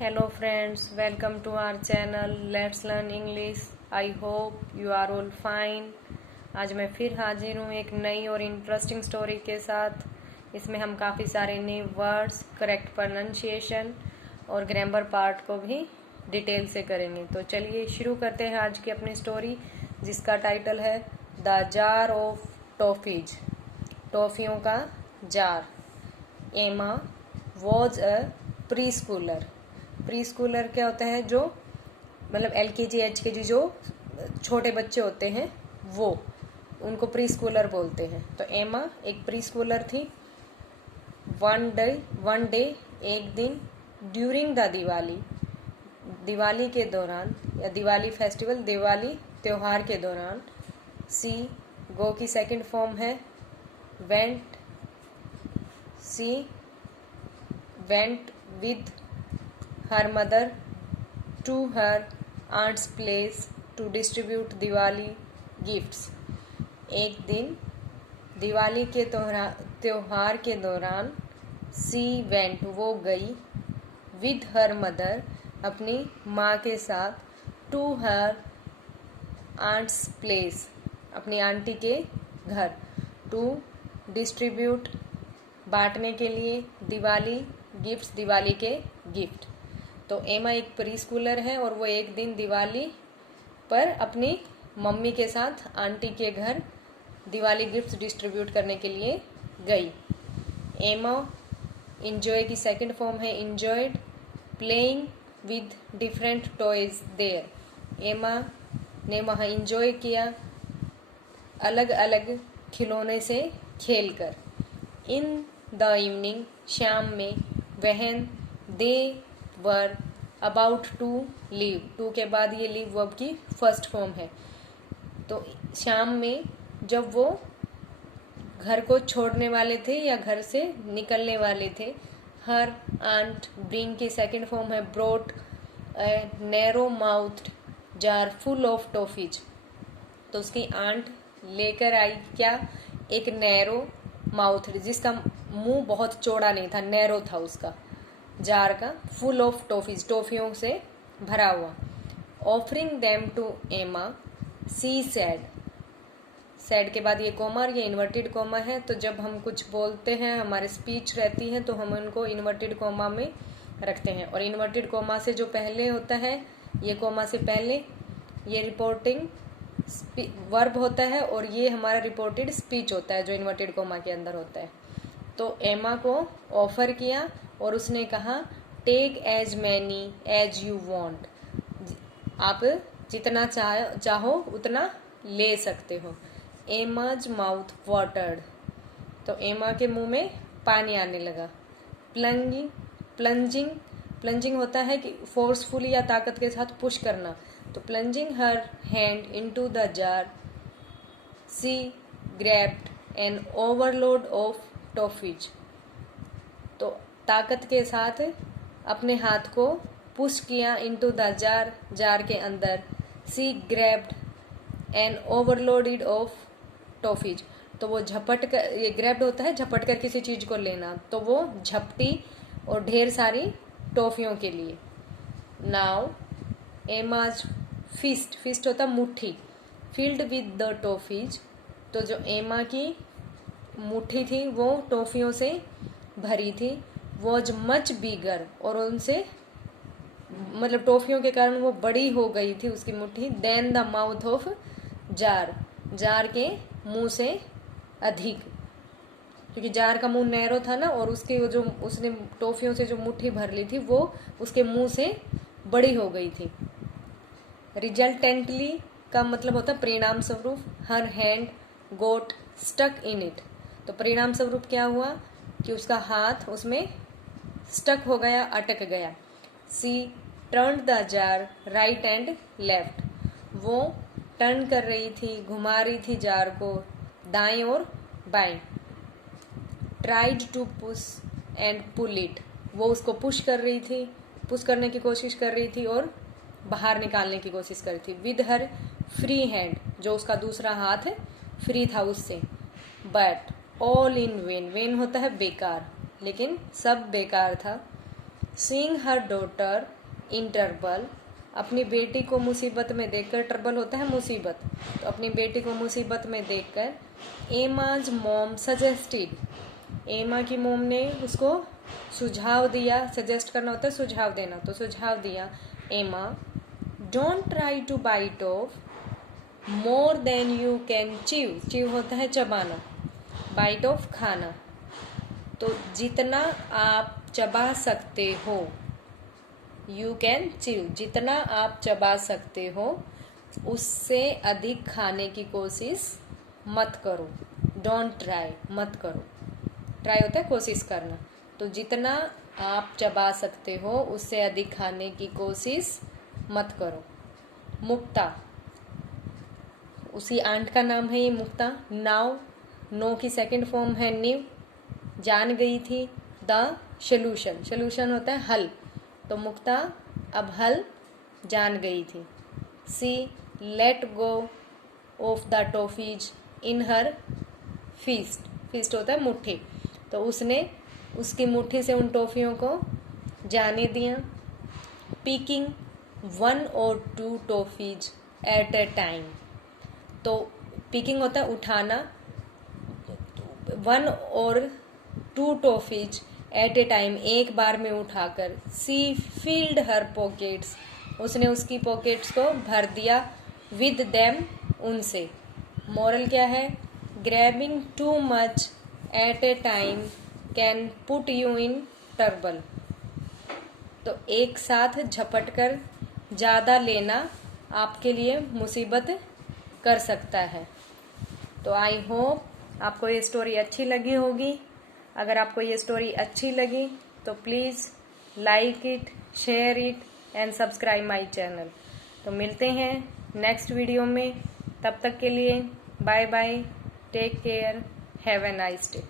Hello friends, welcome to our channel Let's Learn English. I hope you are all fine. आज मैं फिर हाजिर हूँ एक नई और इंटरेस्टिंग स्टोरी के साथ। इसमें हम काफ़ी सारे न्यू वर्ड्स, करेक्ट प्रोनाउंसिएशन और ग्रामर पार्ट को भी डिटेल से करेंगे। तो चलिए शुरू करते हैं आज की अपनी स्टोरी, जिसका टाइटल है द जार ऑफ टॉफीज, टॉफियों का जार। एमा was a pre Schuler. Pre Schuler क्या होता है? जो मतलब LKG HKG जो छोटे बच्चे होते हैं वो, उनको प्री स्कूलर बोलते हैं। तो एमा एक प्री स्कूलर थी। वन डे एक दिन, ड्यूरिंग द दिवाली, दिवाली के दौरान या दिवाली फेस्टिवल, दिवाली त्योहार के दौरान। सी गो की सेकंड फॉर्म है went. She went with her mother to her aunt's place to distribute Diwali gifts. एक दिन दिवाली के त्योहार के दौरान सी वेंट वो गई, विद हर मदर अपनी माँ के साथ, टू हर आंट्स प्लेस अपनी आंटी के घर, टू डिस्ट्रीब्यूट बांटने के लिए, दिवाली गिफ्ट्स दिवाली के गिफ्ट। तो एमा एक प्री स्कूलर है और वो एक दिन दिवाली पर अपनी मम्मी के साथ आंटी के घर दिवाली गिफ्ट्स डिस्ट्रीब्यूट करने के लिए गई। एमा इंजॉय की सेकंड फॉर्म है enjoyed, playing with different toys there. Emma ने वहाँ इंजॉय किया अलग अलग खिलौने से खेलकर। इन द इवनिंग शाम में, वहन दे were about to leave, to के बाद ये लीव वर्ब की फर्स्ट फॉर्म है। तो शाम में जब वो घर को छोड़ने वाले थे या घर से निकलने वाले थे, हर आंट, ब्रिंग की सेकंड फॉर्म है brought a narrow mouthed jar full of toffees. तो उसकी आंट लेकर आई क्या? एक नैरो माउथ, जिसका मुंह बहुत चौड़ा नहीं था, नैरो था उसका जार का, फुल ऑफ टॉफीज टॉफियों से भरा हुआ। ऑफरिंग देम टू एमा, सी सैड, सैड के बाद ये कोमा, ये इन्वर्टेड कोमा है। तो जब हम कुछ बोलते हैं, हमारे स्पीच रहती है, तो हम उनको इन्वर्टेड कोमा में रखते हैं। और इन्वर्टेड कोमा से जो पहले होता है, ये कोमा से पहले ये रिपोर्टिंग वर्ब होता है और ये हमारा रिपोर्टेड स्पीच होता है जो इन्वर्टेड कोमा के अंदर होता है। तो एमा को ऑफर किया और उसने कहा take as many as you want, आप जितना चाहो उतना ले सकते हो। एमाज माउथ वाटर्ड, तो एमा के मुंह में पानी आने लगा। प्लंजिंग प्लंजिंग होता है कि फोर्सफुली या ताकत के साथ पुश करना। तो plunging her hand into the jar, she grabbed an overload of toffees. तो ताकत के साथ अपने हाथ को पुश किया इनटू द जार, जार के अंदर। She grabbed an overloaded of toffees, तो वो झपट कर, ये ग्रैब्ड होता है झपट कर किसी चीज को लेना, तो वो झपटी और ढेर सारी टॉफियों के लिए। नाउ एमाज फिस्ट, फिस्ट होता मुट्ठी, फील्ड विद द टॉफीज, तो जो एमा की मुट्ठी थी वो टॉफियों से भरी थी। वॉज मच बिगर, और उनसे मतलब टॉफियों के कारण वो बड़ी हो गई थी उसकी मुट्ठी। Then the mouth of jar, jar के मुंह से अधिक, क्योंकि जार का मुंह नैरो था ना, और उसके जो उसने टॉफियों से जो मुट्ठी भर ली थी वो उसके मुंह से बड़ी हो गई थी। रिजल्टेंटली का मतलब होता है परिणाम स्वरूप। Her hand got stuck in it, तो परिणाम स्वरूप क्या हुआ कि उसका हाथ उसमें स्टक हो गया, अटक गया। She turn the jar right and left, वो टर्न कर रही थी, घुमा रही थी जार को दाएं और बाएं। Tried to push and pull it, वो उसको पुश कर रही थी, पुश करने की कोशिश कर रही थी और बाहर निकालने की कोशिश कर रही थी। विद हर फ्री हैंड, जो उसका दूसरा हाथ फ्री था उससे। But all in when, when होता है बेकार, लेकिन सब बेकार था। Seeing her daughter in trouble, अपनी बेटी को मुसीबत में देखकर, ट्रबल होता है मुसीबत, तो अपनी बेटी को मुसीबत में देखकर एमाज मॉम सजेस्टेड, एमा की मोम ने उसको सुझाव दिया, सजेस्ट करना होता है सुझाव देना, तो सुझाव दिया Emma, don't try to bite off more than you can chew, chew होता है चबाना, बाइट ऑफ खाना, तो जितना आप चबा सकते हो, यू कैन च्यू, जितना आप चबा सकते हो उससे अधिक खाने की कोशिश मत करो, डोंट ट्राई, मत करो, ट्राई होता है कोशिश करना, तो जितना आप चबा सकते हो उससे अधिक खाने की कोशिश मत करो। मुक्ता, उसी आंट का नाम है ये मुक्ता। नाउ, नो की सेकंड फॉर्म है न्यू, जान गई थी। द सोल्यूशन, सोल्यूशन होता है हल, तो मुक्ता अब हल जान गई थी। She let go of the toffees in her fist, fist होता है मुट्ठी, तो उसने उसकी मुट्ठी से उन टॉफियों को जाने दिया। Picking 1 or 2 toffees at a time, तो पिकिंग होता है उठाना, 1 or 2 toffees at a time, एक बार में उठाकर। सी फील्ड हर पॉकेट्स, उसने उसकी पॉकेट्स को भर दिया। विद देम, उनसे। मॉरल क्या है, grabbing too much at a time can put you in trouble, तो एक साथ झपट कर ज़्यादा लेना आपके लिए मुसीबत कर सकता है। तो आई होप आपको ये स्टोरी अच्छी लगी होगी। अगर आपको ये स्टोरी अच्छी लगी तो please like it, share it and subscribe my channel. तो मिलते हैं नेक्स्ट वीडियो में, तब तक के लिए bye bye, take care, have a nice day.